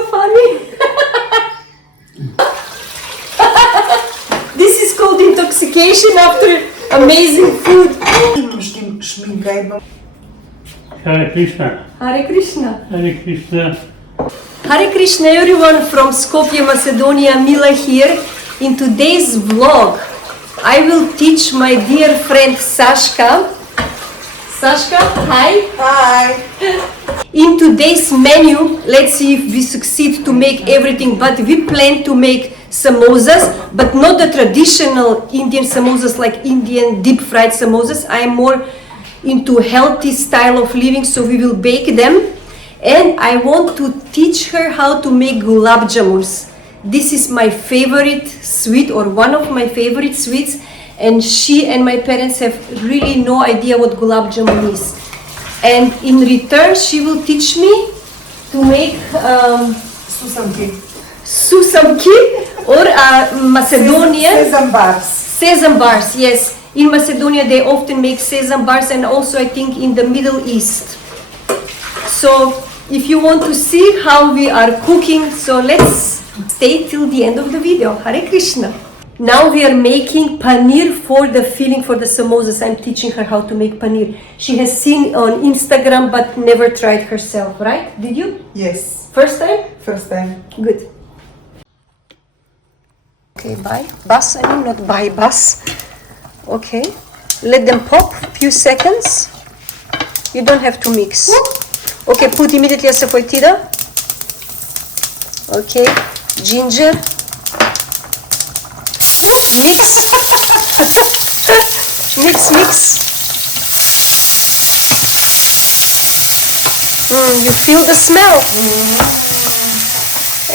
so funny. This is called intoxication after amazing food. Hare Krishna. Hare Krishna. Hare Krishna. Hare Krishna everyone from Skopje, Macedonia. Mila here. In today's vlog, I will teach my dear friend Sashka. Sashka, hi. Hi. In today's menu, let's see if we succeed to make everything, but we plan to make samosas, but not the traditional Indian samosas like Indian deep fried samosas. I am more into healthy style of living, so we will bake them. And I want to teach her how to make gulab jamuns. This is my favorite sweet, or one of my favorite sweets, and she and my parents have really no idea what gulab jamun is. And in return, she will teach me to make susamki or Macedonian Sesame bars. sesame bars. Yes, in Macedonia they often make sesame bars, and also I think in the Middle East. So if you want to see how we are cooking, so let's stay till the end of the video. Hare Krishna. Now we are making paneer for the filling for the samosas. I'm teaching her how to make paneer. She has seen on Instagram but never tried herself, right? Did you? Yes. First time? First time. Good. Okay, bye. Bus, I mean, not bye, bus. Okay. Let them pop a few seconds. You don't have to mix. Okay, put immediately a sapoitida. Okay, ginger. Mix. Mix. You feel the smell.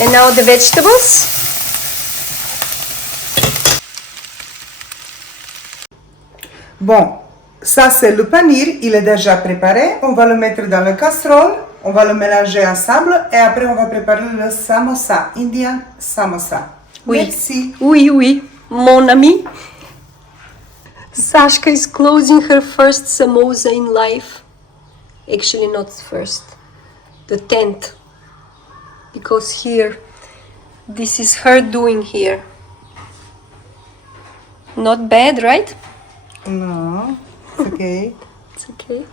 And now the vegetables. Bon, ça c'est le paneer, il est déjà préparé. On va le mettre dans la casserole, on va le mélanger ensemble et après on va préparer le samosa, Indian samosa. Oui. Merci. Oui, mon ami. Sashka is closing her first samosa in life. Actually, not first, the 10th. Because here, this is her doing here. Not bad, right? No, it's okay. It's okay.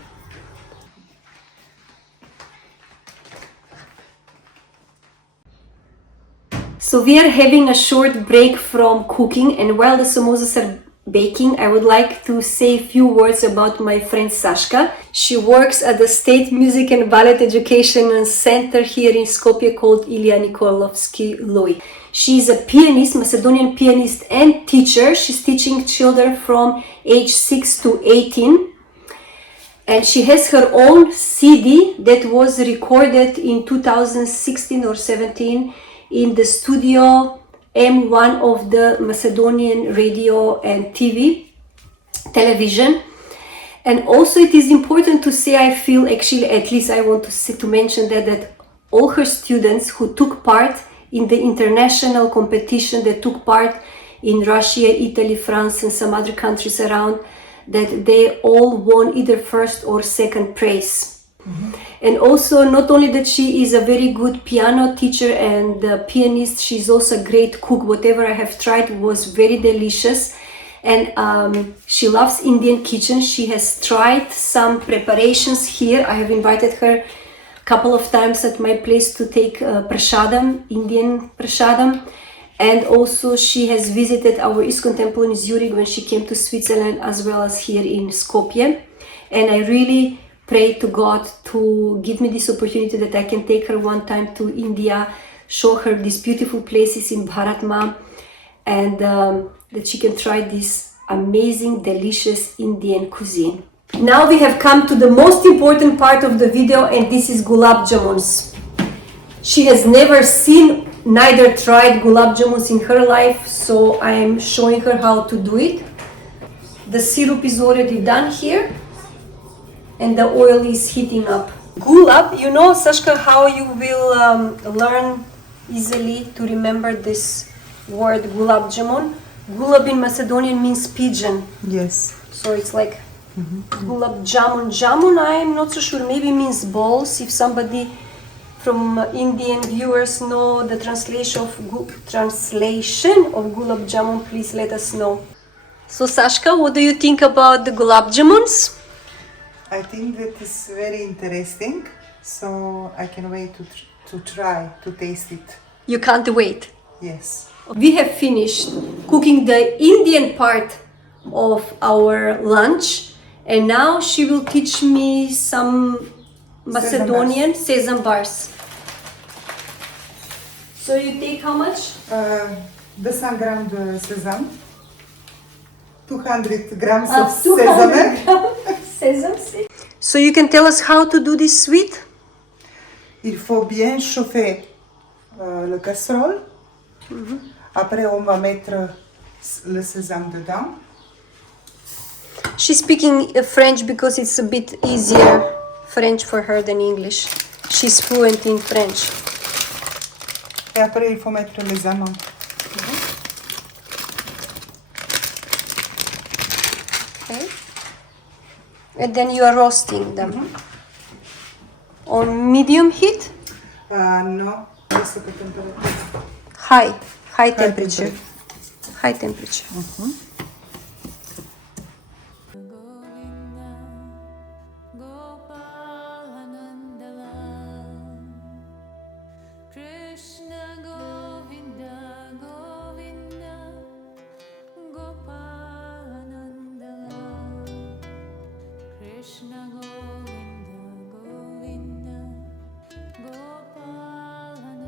So we are having a short break from cooking, and while the samosas are baking, I would like to say a few words about my friend Sashka. She works at the State Music and Ballet Education Center here in Skopje called Ilya Nikolovsky Lui. She is a pianist, Macedonian pianist and teacher. She's teaching children from age 6 to 18. And she has her own CD that was recorded in 2016 or 17 in the studio M1 of the Macedonian radio and television. And also it is important to say, I feel actually, at least I want to mention that all her students who took part in the international competition, that took part in Russia, Italy, France and some other countries around, that they all won either first or second prize. And also, not only that she is a very good piano teacher and pianist, she's also a great cook. Whatever I have tried was very delicious. And she loves Indian kitchen. She has tried some preparations here. I have invited her a couple of times at my place to take prasadam, Indian prasadam. And also she has visited our ISKCON temple in Zurich when she came to Switzerland, as well as here in Skopje. And I really pray to God to give me this opportunity that I can take her one time to India, show her these beautiful places in Bharatma, and that she can try this amazing, delicious Indian cuisine. Now we have come to the most important part of the video, and this is gulab jamuns. She has never seen, neither tried gulab jamuns in her life, so I am showing her how to do it. The syrup is already done here, and the oil is heating up. Gulab, you know, Sashka, how you will learn easily to remember this word gulab jamun. Gulab in Macedonian means pigeon. Yes. So it's like gulab jamun. Jamun, I am not so sure, maybe means balls. If somebody from Indian viewers know the translation of gulab jamun, please let us know. So Sashka, what do you think about the gulab jamuns? I think that is very interesting, so I can wait to try, to taste it. You can't wait. Yes. We have finished cooking the Indian part of our lunch, and now she will teach me some Macedonian sesame bars. So you take how much? 200 grams de sesame, 200 grams of 200 sesame. grams sesame seed. So you can tell us how to do this sweet? Il faut bien chauffer le casserole. Après, on va mettre le sésame dedans. She's speaking French because it's a bit easier French for her than English. She's fluent in French. Et après, il faut mettre les amandes. Okay. And then you are roasting them. On medium heat? No, questo che temperatura? High temperature. High temperature.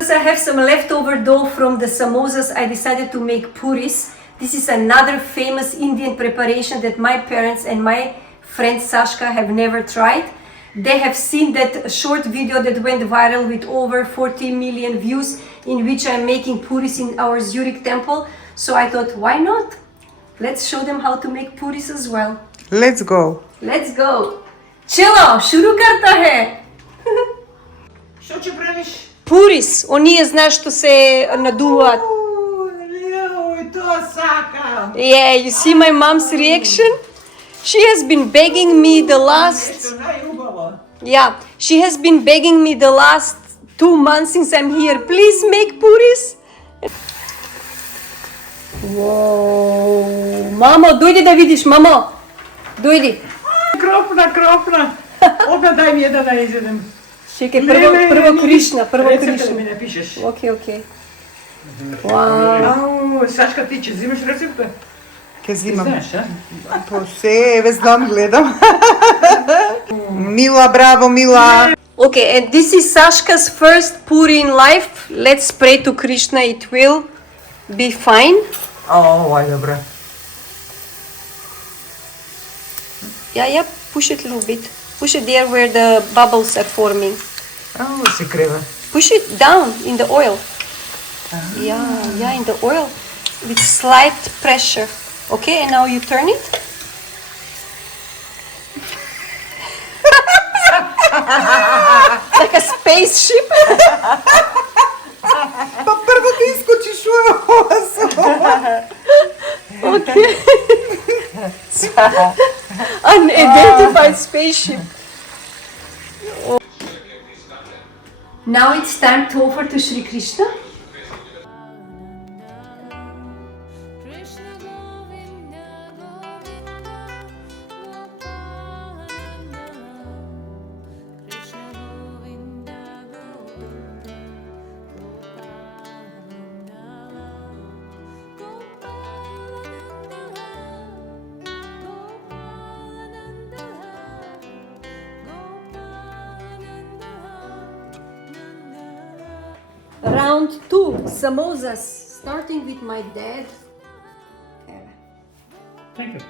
I have some leftover dough from the samosas. I decided to make puris. This is another famous Indian preparation that my parents and my friend Sashka have never tried. They have seen that short video that went viral with over 40 million views, in which I'm making puris in our Zurich temple. So I thought, why not? Let's show them how to make puris as well. Let's go. Let's go. Chilo, शुरू करता है. Što će praviš? Puris, on nije zna što se naduva. Joj, to sakam. Yeah, you see my mom's reaction? She has been begging me the last... Nešto najubavo. Yeah, she has been begging me the last 2 months since I'm here. Please make puris. Wow. Mamo, dojdi da vidiš, mamo. Dojdi. Kropna. Opet daj mi jedan da izjedem. Čekaj, prvo Krišna, prvo Recepte Krišna. mi ne pišeš. Ok. Wow. Au, Saška, ti će zimaš recepte? Kaj zimam? Znaš, a? Pa vse, već znam, gledam. Mila, bravo, Mila. Okay, and this is Sashka's first puri in life. Let's pray to Krishna, it will be fine. Ovo je dobro. Yeah, push it a little bit. Push it there where the bubbles are forming. Ovo si kriva. Push it down in the oil. Yeah, in the oil with slight pressure. Okay, and now you turn it. Like a spaceship. Pa prvo ti iskočiš u ovo. Okay. Unidentified spaceship. Now it's time to offer to Shri Krishna. Round 2, samosas, starting with my dad. Thank you.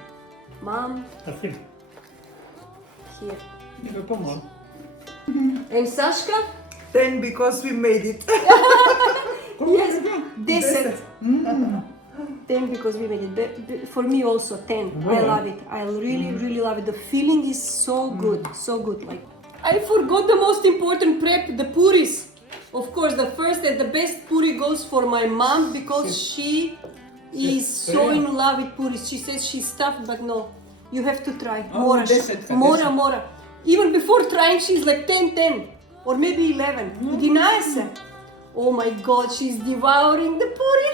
Mom, That's it. here. Come on. And Sashka? 10 because we made it. Yes, 10. 10 because we made it. For me also 10. I love it. I really love it. The feeling is so good, so good. Like, I forgot the most important prep, the puris. Of course, the first and the best puri goes for my mom because she is so in love with puris. She says she's stuffed, but no, you have to try. More. Even before trying, she's like 10. or maybe 11. 11. Oh my God, she's devouring the puri.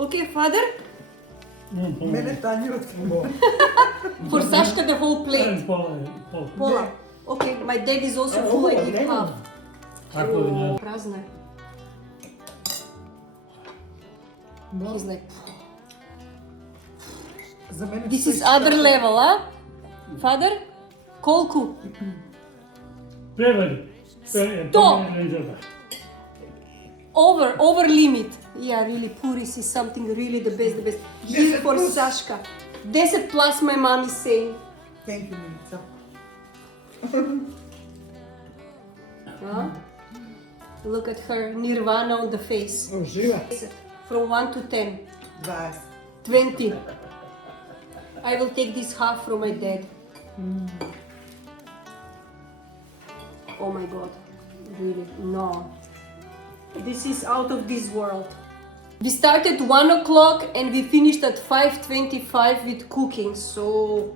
Okay, father, Mene tanjurot bo. for Sashka the whole plate. Pola. Okay, my dad is also full, I give half. Oh, prazna je. He's like, Za mene this sve is other škate. level, huh? Father, kolku? Stop. Over limit. Yeah, really, puris is something really the best. Here for Sashka. 10 plus, my mom is saying. Thank you, Milica. Huh? Look at her nirvana on the face. Uživa. From 1 to 10. 20. 20. I will take this half from my dad. Oh my God. Really? No. This is out of this world. We started 1 o'clock and we finished at 5:25 with cooking. So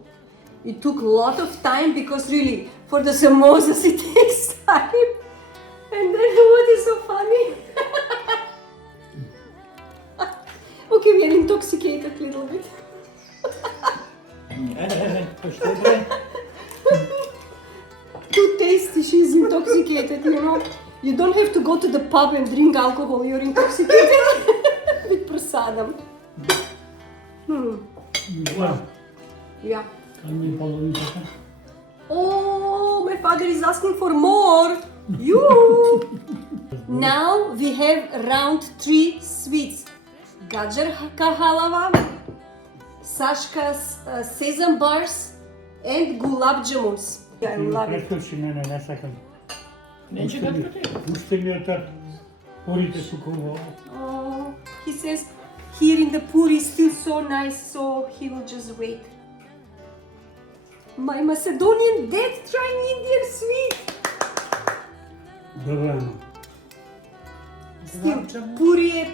it took a lot of time because really for the samosas it takes time. And then what is so funny? Okay, we are intoxicated a little bit. Too tasty, she's intoxicated, you know. You don't have to go to the pub and drink alcohol, you're intoxicated with prasadam. Yeah. Oh, my father is asking for more. You. Now we have round 3 sweets. Gajar ka halava, Sashka's sesame bars, and gulab jamuns. Yeah, I love it. Oh, he says here in the puri is still so nice, so he will just wait. My Macedonian dad trying Indian sweet. Still, puri je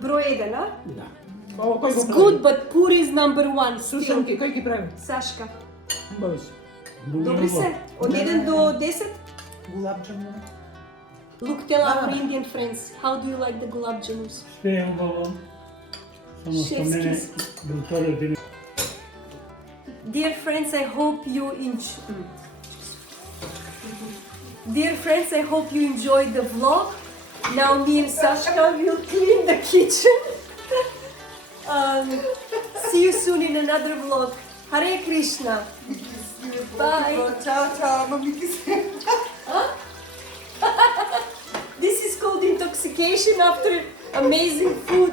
broj 1, a? It's good, but puri is number 1. Слушам ти, кој ги прави? Sashka. Бавиш. Добри се? Od 1 do 10? Gulab jamun. Look, tell our Indian friends, how do you like the gulab jamuns? Dear friends, I hope you enjoyed the vlog. Now me and Sashka will clean the kitchen. See you soon in another vlog. Hare Krishna. Bye. Ciao, ciao, mamiki se. This is called intoxication after amazing food.